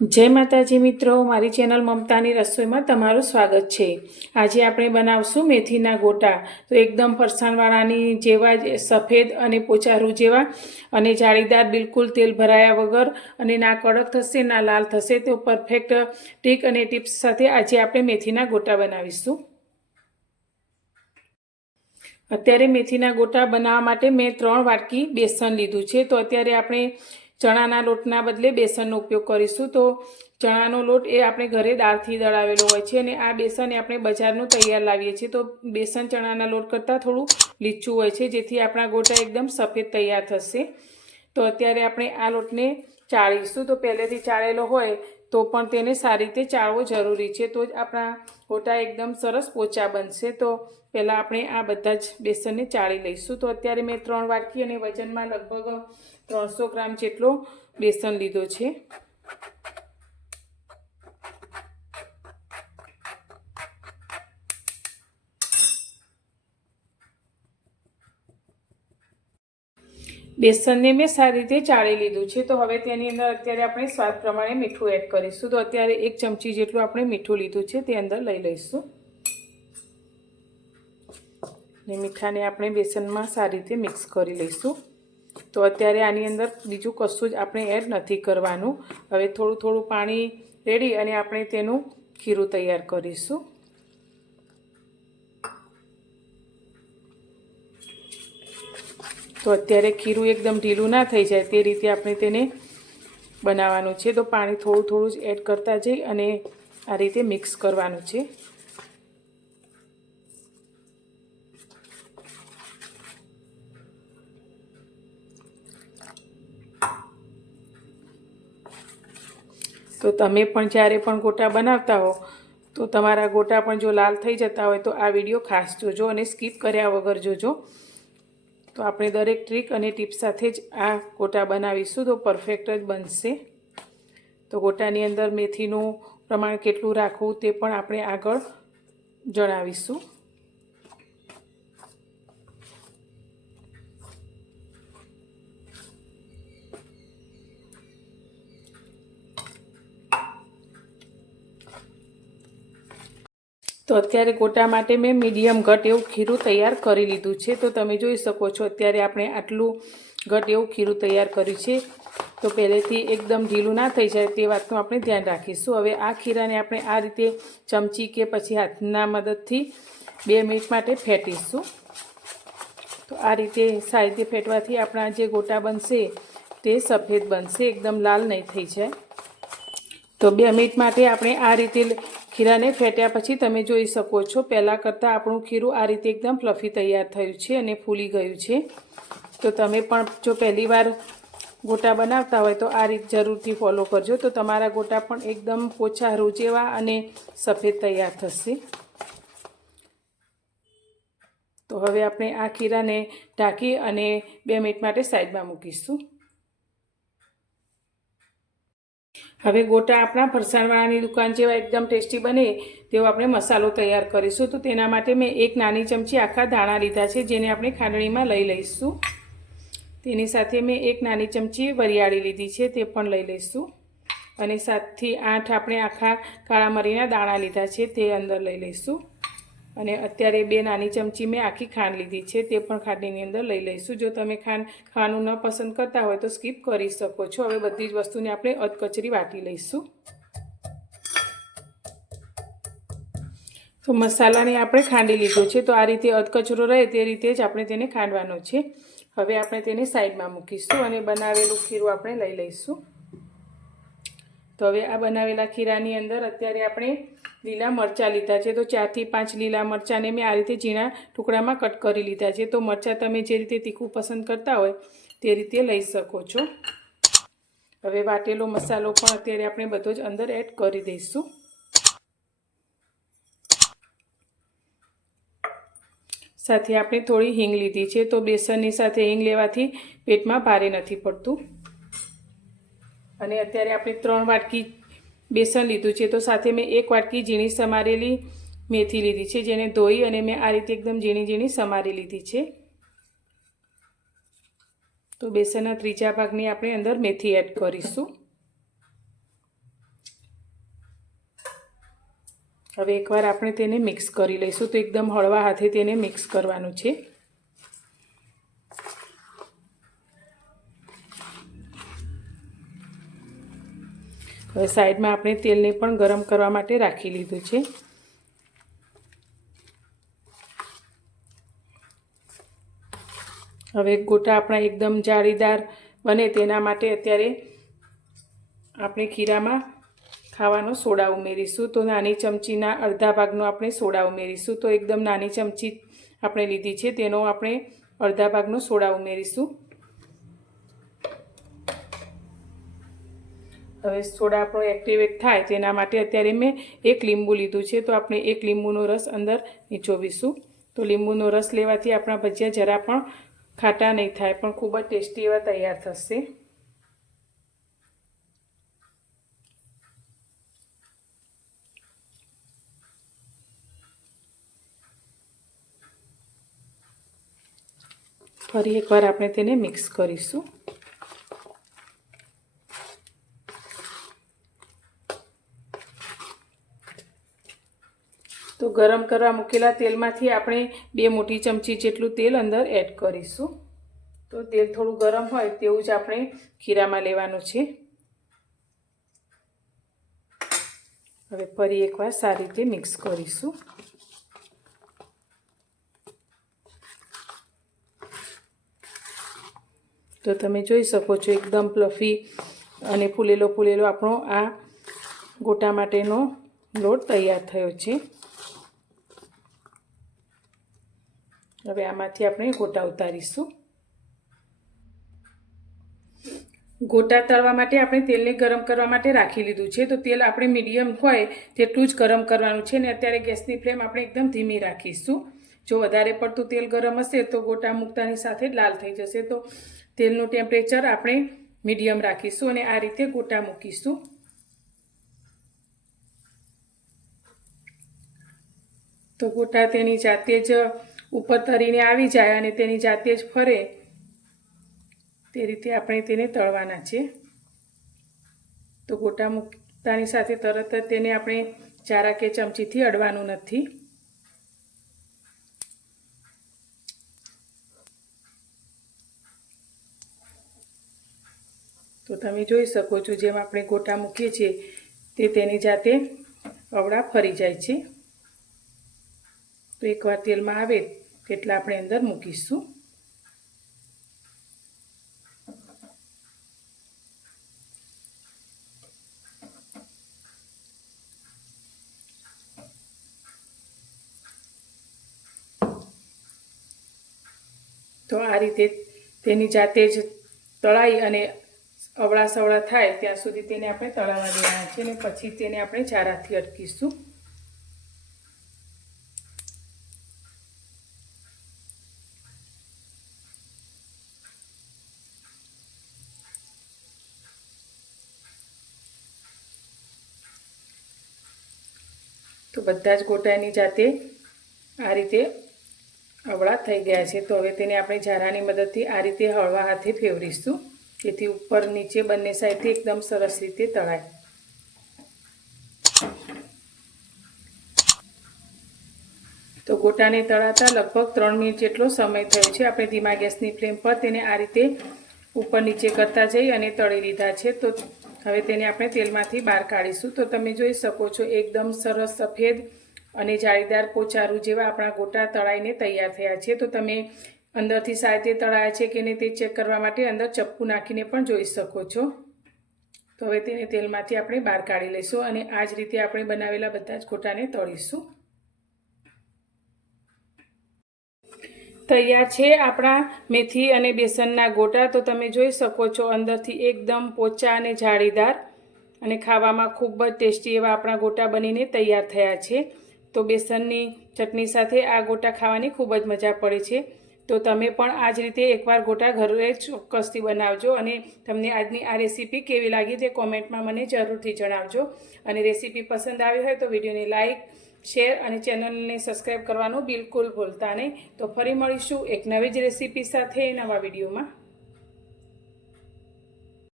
जय माताजी मित्रों, मारी चेनल ममतानी रसोई में तमारुं स्वागत है। आज आपणे बनावशुं मेथीना गोटा। तो एकदम फरसाणवाळानी जेवा सफेद अने पोचारू जेवा अने जाळीदार, बिल्कुल तेल भराया वगर अने ना कड़क थशे ना लाल थशे। तो परफेक्ट ट्रीक अने टिप्स साथे आज आपणे मेथीना गोटा बनावीशुं। अत्यारे मेथीना गोटा बनाववा माटे मैं 3 वाटकी बेसन लीधुं छे। तो अत्यारे आपणे चणाना लोटना बदले बेसननो उपयोग करीशुं। तो चणानो लोट ए आपणे घरे दाळथी दळावेलो होय छे अने आ बेसन ए आपणे बजारनुं तैयार लावीए छीए। तो बेसन चणाना लोट करતાં थोडું લીચું होय छे, जेथी आपणा गोटा एकदम सफेद तैयार थशे। तो अत्यारे आपणे आ लोटने चाळीशुं। तो पहेलेथी चाळेलो होय तो पण तेने सारी रीते चाळવો जरूरी छे, तो ज आपणा गोटा एकदम सरस पोचा बनशे। तो पहेला आपणे आ बधा ज बेसनने चाळी लईशुं। तो अत्यारे मैं 3 वाटकी अने वजનમાં लगभग 300 ग्राम जेटलो बेसन लीधो छे। बेसन ने मैं सारी रीते चाळी लीधुं छे। तो हवे तेनी अंदर अत्यारे आपणे स्वाद प्रमाणे मीठुं एड करीशुं। तो अत्यारे 1 चमची जेटલું आपणे मीठुं लीधुं छे ते अंदर लई लईशुं ने मीठाने आपणे बेसनमां सारी रीते मिक्स करी लईशुं। तो अत्यारे आनी अंदर बीजुं कशुं ज आपणे एड नथी करवानुं। हवे थोडुं थोडुं पाणी रेडी अने आपणे तेनुं खीરું तैयार करीशुं। तो अत्यारे खीરું एकदम ढीलुं ना थई जाय ते रीते आपणे तेने बनाववानुं छे। तो पाणी थोडुं थोडुं ज एड करता जई अने आ रीते मिक्स करवानुं छे। तो तमे पण ज्यारे पण गोटा बनावता हो तो तमारा गोटा पण जो लाल थई जता होय तो आ विडियो खास जोजो अने स्कीप कर्या वगर जोजो। तो आपणे दरेक ट्रीक अने टिप्स साथे ज आ गोटा बनावीशुं तो परफेक्ट ज बनशे। तो गोटानी अंदर मेथीनुं प्रमाण केटलुं राखवुं ते पण आपणे आगळ जणावीशुं। तो अत्यारे गोटा माटे मैं मीडियम घट एवं खीરું तैयार करी लीधुं छे। तो तमे जोई शको छो अत्यारे आपणे आटलुं घट एवं खीરું तैयार कर्युं छे। तो पहेलेथी एकदम ढीलुं ना थई जाय ते वातनुं आपणे ध्यान राखीशुं। हवे आ खीराने आपणे आ रीते चमची के पछी हाथना मददथी 2 मिनिट माटे फेंटीशुं। तो आ रीते सारी रीते फेंटवाथी आपणा जे गोटा बनशे ते सफेद बनशे, एकदम लाल नहीं थई जाय। तो 2 मिनिट माटे आपणे आ रीते खीराने फेंट्या पछी तमे जोई शको छो पहेला करતાં आपणुं खीરું आ रीते एकदम फ्लफी तैयार थयुं छे अने फूली गयुं छे। तो तमे पण जो पहली वार गोटा बनावता होय तो आ रीत जरूरथी फॉलो करजो। तो तमारा गोटा पण एकदम पोछा रूजेवा अने सफेद तैयार थशे। तो हवे आपणे आ खीराने ढांकी अने 2 मिनिट माटे साइडमां मूकीशुं। हवे गोटा अपना फरसाणवाळानी दुकान जेवा एकदम टेस्टी बने तेवो आपणे मसालो तैयार करीशुं। तो तेना माटे मैं 1 नानी चमची आखा दाणा लीधा छे, जेने आपणे खांडणीमां लई लईशुं। तेनी साथे मैं 1 नानी चमची वरियाળી लीधी छे, ते पण लई लईशुं। अने 7 થી 8 आपणे आखा काळा मरीना दाणा लीधा छे, ते अंदर लई लईशुं। अने अत्यारे 2 नानी चमची मैं आखी खांड लीधी छे, ते पण खांडनीनी अंदर लई लईशुं। जो तमे खांड खाવાનું न पसंद करता होय तो स्कीप करी शको छो। हवे बधी ज वस्तुने आपणे अधकचरी वाटी लईशुं। तो मसालाने आपणे खांडी लीधो छे, तो आ रीते अधकचरो रहे ते रीते ज आपणे तेने खांडवानो छे। हवे आपणे तेने साइडमां मूकीशुं अने बनावेલું खीરું आपणे लई लईशुं। तो हवे आ बनावेला खीरानी अंदर अत्यारे आपणे लीला मरचा लीधा छे। तो 4 થી 5 लीला मरचाने मैं आ रीते झीणा टुकड़ामां कट करी लीधा छे। तो मरचा तमे जे रीते तीखું पसंद करता होय ते रीते लई शको छो। हवे वाटेलो मसालो पण अत्यारे आपणे बधो ज अंदर एड करी दईशुं। साथे आपणे थोड़ी हींग लीधी छे। तो बेसननी साथे हींग लेवाथी पेटमां भारे नथी पड़तुं। अने अत्यारे आपणे 3 वाटकी बेसन लीधुं छे। तो साथे मैं 1 वाटकी झीणी समारेली मेथी लीधी छे, जेने धोई अने मैं आ रीते एकदम झीणी झीणी समारी लीधी छे। तो बेसनना त्रीजा भागनी आपणे अंदर मेथी एड करीशुं। હવે એકવાર આપણે તેને મિક્સ કરી લઈશું. તો એકદમ હળવા હાથે તેને મિક્સ કરવાનું છે. હવે સાઈડમાં આપણે તેલને પણ ગરમ કરવા માટે રાખી લીધું છે. હવે ગોટા આપણા એકદમ જાળીદાર બને તેના માટે અત્યારે આપણે ખીરામાં ખાવાનો સોડા ઉમેરીશું. તો નાની ચમચીના અડધા ભાગનો આપણે સોડા ઉમેરીશું. તો એકદમ નાની ચમચી આપણે લીધી છે, તેનો આપણે અડધા ભાગનો સોડા ઉમેરીશું. હવે સોડા આપણો એક્ટિવેટ થાય તેના માટે અત્યારે મેં 1 લીંબુ લીધું છે. તો આપણે 1 લીંબુનો રસ અંદર નીચોવીશું. તો લીંબુનો રસ લેવાથી આપણા ભજીયા જરા પણ ખાટા નહીં થાય, પણ ખૂબ જ ટેસ્ટી એવા તૈયાર થશે. ફરી એકવાર આપણે તેને મિક્સ કરીશું. તો ગરમ કરવા મૂકેલા તેલમાંથી આપણે 2 મોટી ચમચી જેટલું તેલ અંદર એડ કરીશું. તો તેલ થોડું ગરમ હોય તેવું જ આપણે ખીરામાં લેવાનું છે. હવે ફરી એકવાર સારી રીતે મિક્સ કરીશું. તો તમે જોઈ શકો છો એકદમ ફ્લફી અને ફૂલેલો આપણો આ ગોટા માટેનો લોટ તૈયાર થયો છે. હવે આમાંથી આપણે ગોટા ઉતારીશું. ગોટા તળવા માટે આપણે તેલને ગરમ કરવા માટે રાખી લીધું છે. તો તેલ આપણે મીડિયમ હોય તેટલું જ ગરમ કરવાનું છે ને અત્યારે ગેસની ફ્લેમ આપણે એકદમ ધીમી રાખીશું. જો વધારે પડતું તેલ ગરમ હશે તો ગોટા મૂકતાની સાથે જ લાલ થઈ જશે. તો તેલનું ટેમ્પરેચર આપણે મીડિયમ રાખીશું અને આ રીતે ગોટા મૂકીશું. તો ગોટા તેની જાતે જ ઉપર તરીને આવી જાય અને તેની જાતે જ ફરે તે રીતે આપણે તેને તળવાના છે. તો ગોટા મૂકતાની સાથે તરત જ તેને આપણે ચારા કે ચમચીથી અડવાનું નથી. તો તમે જોઈ શકો છો જેમ આપણે ગોટા મૂકીએ છીએ તે તેની જાતે અવળા ફરી જાય છે. તો એકવાર તેલમાં આવે તેટલા આપણે અંદર મૂકીશું. તો આ રીતે તેની જાતે જ તળાઈ અને અવળા સવળા થાય ત્યાં સુધી તેને આપણે તળાવવા દેવાના છે અને પછી તેને આપણે ચારાથી અટકીશું. તો બધા જ ગોટાની જાતે આ રીતે અવળા થઈ ગયા છે. તો હવે તેને આપણે ઝારાની મદદથી આ રીતે હળવા હાથે ફેરવીશું જેથી ઉપર નીચે બંને સાઈડથી એકદમ સરસ રીતે તળાય. તો ગોટાને તળાતા લગભગ 3 મિનિટ જેટલો સમય થયો છે. આપણે ધીમા ગેસની ફ્લેમ પર તેને આ રીતે ઉપર નીચે કરતા જઈ અને તળી લીધા છે. તો હવે તેને આપણે તેલમાંથી બહાર કાઢીશું. તો તમે જોઈ શકો છો એકદમ સરસ સફેદ અને જાળીદાર પોચારું જેવા આપણા ગોટા તળાઈને તૈયાર થયા છે. તો તમે અંદરથી સારી રીતે તળાયા છે કે નહીં તે ચેક કરવા માટે અંદર ચપ્પુ નાખીને પણ જોઈ શકો છો. તો હવે તેને તેલમાંથી આપણે બહાર કાઢી લઈશું અને આ જ રીતે આપણે બનાવેલા બધા જ ગોટાને તળીશું. તૈયાર છે આપણા મેથી અને બેસનના ગોટા. તો તમે જોઈ શકો છો અંદરથી એકદમ પોચા અને જાળીદાર અને ખાવામાં ખૂબ જ ટેસ્ટી એવા આપણા ગોટા બનીને તૈયાર થયા છે. તો બેસનની ચટણી સાથે આ ગોટા ખાવાની ખૂબ જ મજા પડે છે. તો તમે પણ આ જ રીતે એકવાર ગોટા ઘરે ચોક્કસથી બનાવજો અને તમને આજની આ રેસીપી કેવી લાગી તે કોમેન્ટમાં મને જરૂરથી જણાવજો. અને રેસીપી પસંદ આવી હોય તો વિડીયોને લાઇક, શેર અને ચેનલને સબસ્ક્રાઈબ કરવાનું બિલકુલ ભૂલતા નહીં. તો ફરી મળીશું એક નવી જ રેસીપી સાથે નવા વિડીયોમાં.